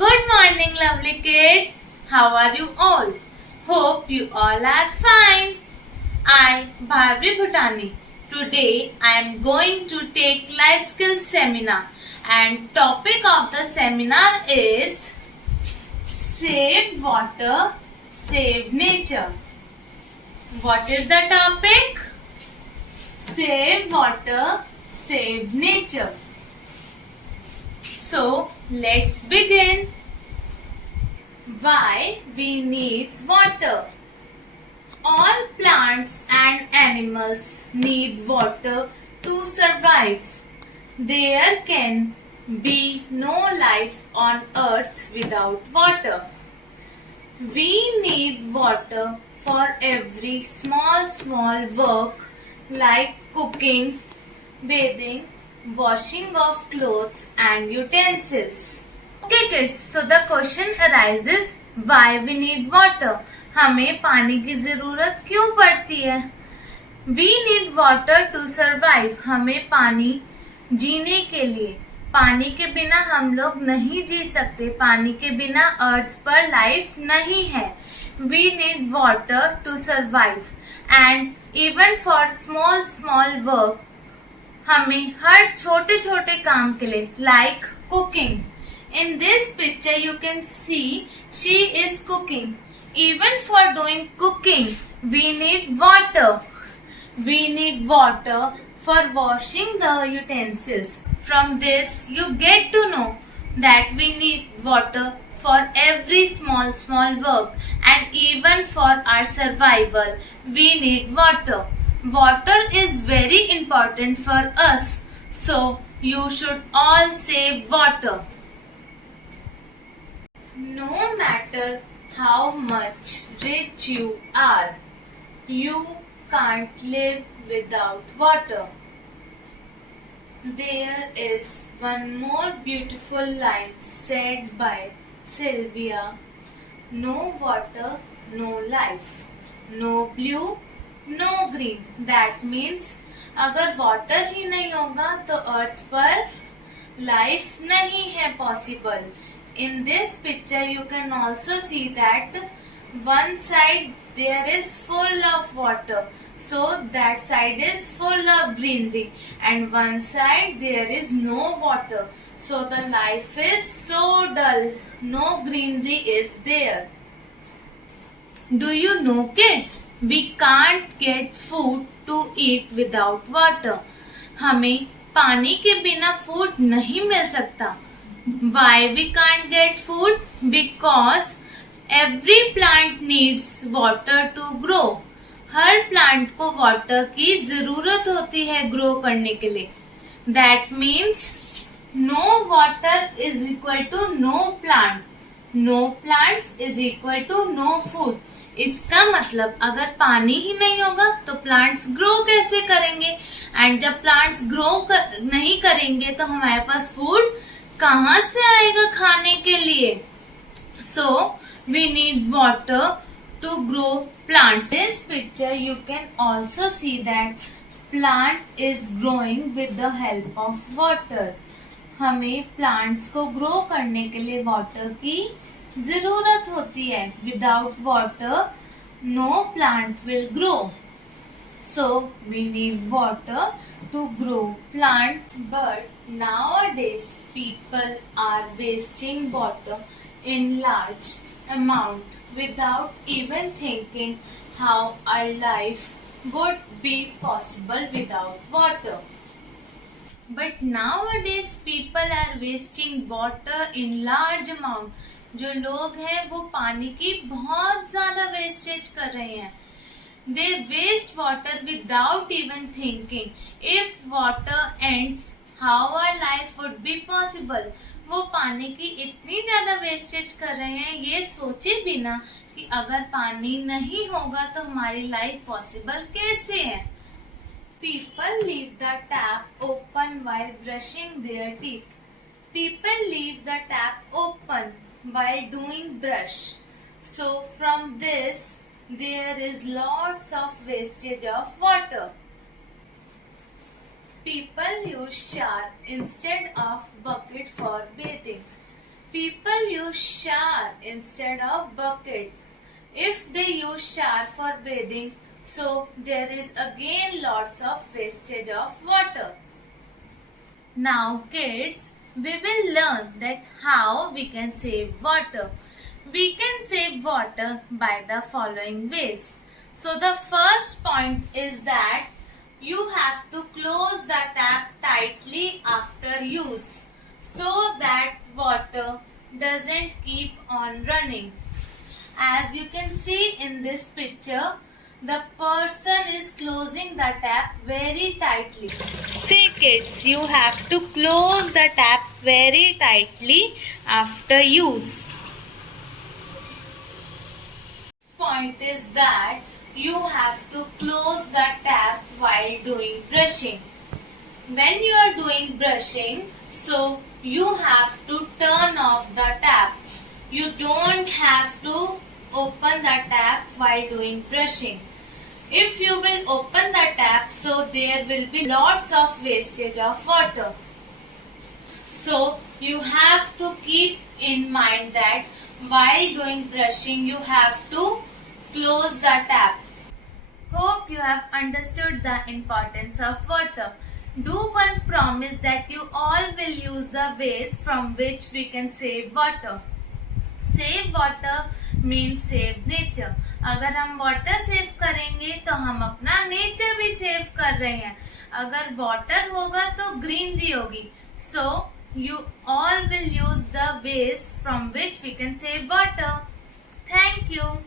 Good morning, lovely kids. How are you all? Hope you all are fine. I, Bharvi Bhutani. Today I am going to take life skills seminar and topic of the seminar is Save Water, Save Nature. What is the topic? Save water, save nature. So let's begin. Why we need water? All plants and animals need water to survive. There can be no life on earth without water. We need water for every small work like cooking, bathing, washing of clothes and utensils. Okay kids, so the question arises why we need water? हमें पानी की जरूरत क्यों पड़ती है? We need water to survive. हमें पानी जीने के लिए, पानी के बिना हम लोग नहीं जी सकते, पानी के बिना अर्थ पर लाइफ नहीं है. We need water to survive and even for small work. हमें हर छोटे छोटे काम के लिए like cooking. In this picture you can see she is cooking. Even for doing cooking we need water. We need water for washing the utensils. From this you get to know that we need water for every small work and even for our survival we need water. Water is very important for us, so you should all save water. No matter how much rich you are, you can't live without water. There is one more beautiful line said by Sylvia. No water, no life. No blue, no green. That means अगर water ही नहीं होगा तो अर्थ पर life नहीं है possible. In this picture you can also see that one side there is full of water, so that side is full of greenery, and one side there is no water, so the life is so dull, no greenery is there. Do you know kids, we can't get food to eat without water. हमें पानी के बिना food नहीं मिल सकता. Why we can't get food? Because every plant needs water to grow. Her plant को water की जरूरत होती है ग्रो करने के लिए. That means no water is equal to no plant. No plants is equal to no food. इसका मतलब अगर पानी ही नहीं होगा तो प्लांट्स ग्रो कैसे करेंगे? एंड जब प्लांट्स ग्रो नहीं करेंगे तो हमारे पास फूड कहाँ से आएगा खाने के लिए? So we need water to grow plants. In this picture you can also see that plant is growing with the help of water. हमें plants को grow करने के लिए water की जरूरत होती है. Without water no plant will grow. So we need water to grow plant. But nowadays people are wasting water in large amount without even thinking how our life would be possible without water. But nowadays people are wasting water in large amount. जो लोग हैं वो पानी की बहुत ज्यादा wastage कर रहे हैं. They waste water without even thinking. If water ends, how our life would be possible? वो पानी की इतनी ज्यादा वेस्टेज कर रहे हैं ये सोचे बिना कि अगर पानी नहीं होगा तो हमारी लाइफ पॉसिबल कैसे है. People leave the tap open while brushing their teeth. People leave the tap open while doing brush. So from this there is lots of wastage of water. People use shower instead of bucket for bathing. People use shower instead of bucket. If they use shower for bathing, so there is again lots of wastage of water. Now kids, we will learn that how we can save water. We can save water by the following ways. So the first point is that you have to close the tap tightly after use so that water doesn't keep on running. As you can see in this picture, the person is closing the tap very tightly. See kids, you have to close the tap very tightly after use. Next point is that you have to close the tap while doing brushing. When you are doing brushing, so you have to turn off the tap. You don't have to open the tap while doing brushing. If you will open the tap, so there will be lots of wastage of water. So you have to keep in mind that while doing brushing, you have to close the tap. Hope you have understood the importance of water. Do one promise that you all will use the ways from which we can save water. Save water means save nature. अगर हम water save करेंगे तो हम अपना nature भी save कर रहे हैं. अगर वाटर होगा तो ग्रीनरी होगी. So you all will use the ways from which we can save water. Thank you.